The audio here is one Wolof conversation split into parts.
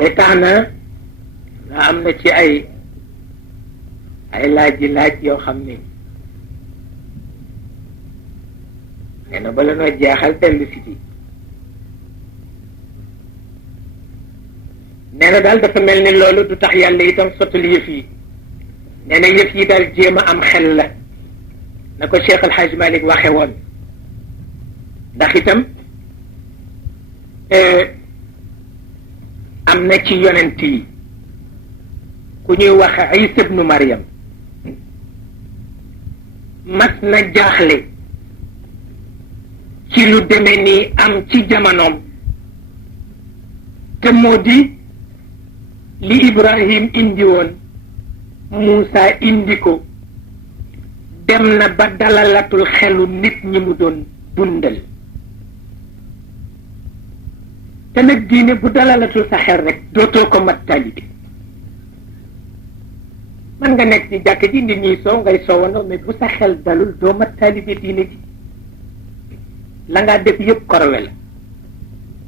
ba tax na nga am na ci ay laaj yoo xam ni nee na bala noo jeexal dellu si ci nee na daal dafa mel ni loolu du tax yàlla itam sottal yëf yi nee na yëf yi daal jéem a am xel la na ko Cheikh El Hadj Malick waxe woon ndax itam am na ci yonent yi ku ñuy wax Isa ibnu Maryam mas na jaaxle ci lu deme nii am ci jamonoom te moo di li Ibrahim indi woon Muusa indi ko dem na ba dalalatul xelu nit ñi mu doon dundal te nag diine bu dalalatul sa xel rek dootoo ko mat taalibe man nga nekk ci jàkk ji nit ñi soow ngay soowandoo mais bu sa xel dalul doo mat taalibe diine ji la ngaa def yëpp korowe la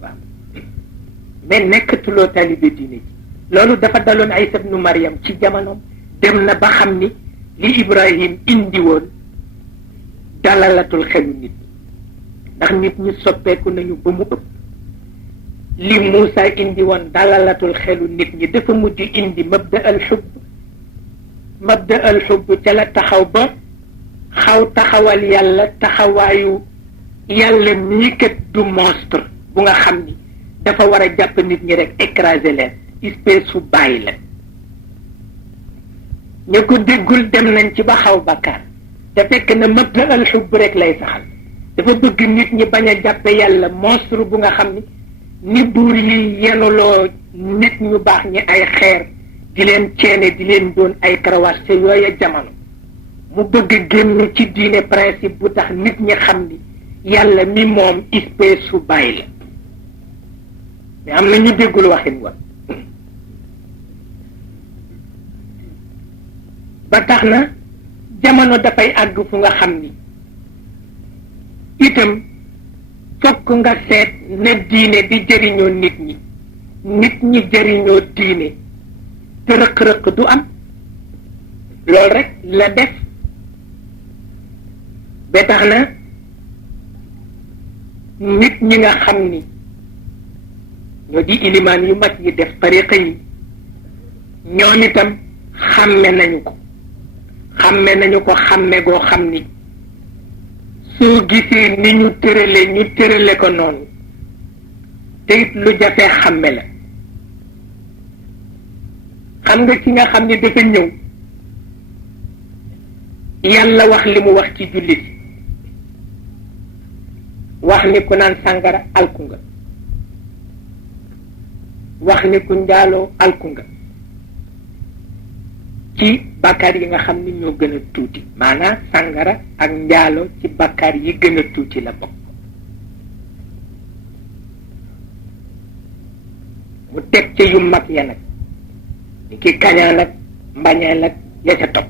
waaw mais nekkatuloo taalibe diine ji loolu dafa daloon Isa ibnu Maryam ci jamonoom dem na ba xam ni li Ibrahim indi woon dalalatul xelu nit ndax nit ñi soppeeku nañu ba mu ëpp li Muusa indi woon dalalatul xelu nit ñi dafa mujj indi mabda al xubb ca la taxaw ba xaw taxawal yàlla taxawaayu yàlla mii kat du monstre bu nga xam ni dafa war a jàpp nit ñi rek écraser leen espèce su bàyyi la ña ko déggul dem nañ ci ba xaw bakkaar te fekk na mabda al xubb rek lay saxal dafa bëgg nit ñi bañ a jàppe yàlla monstre bu nga xam ni buur yi yenuloo nit ñu baax ñi ay xeer di leen ceene di leen doon ay karawaas te yooya jamono mu bëgg génn ci diine principe bu tax nit ñi xam ni yàlla mi moom espèce su bàyyi la mais am na ñu déggul waxin wa ba tax na jamono dafay àgg fu nga xam ni itam fokk nga seet na diine di jëriñoo nit ñi jëriñoo diine te rëq-rëq du am loolu rek la def ba tax na nit ñi nga xam ni ñoo di ilimaan yu mag yi def tariqa yi ñoom itam xàmme nañu ko xàmme goo xam ni soo gisee ni ñu tërale ko noonu te it lu jafee xàmme la xam nga ci nga xam ni dafa ñëw yàlla wax li mu wax ci jullit wax ni ku naan sàngara alku nga wax ni ku njaaloo alku nga ci bàkkaar yi nga xam ni ñoo gën a tuuti maanaam sàngara ak njaaloo ci bàkkaar yi gën a tuuti la bokk mu teg ca yu mag ya nag ni ki kañaan ak mbañeel ak ya ca topp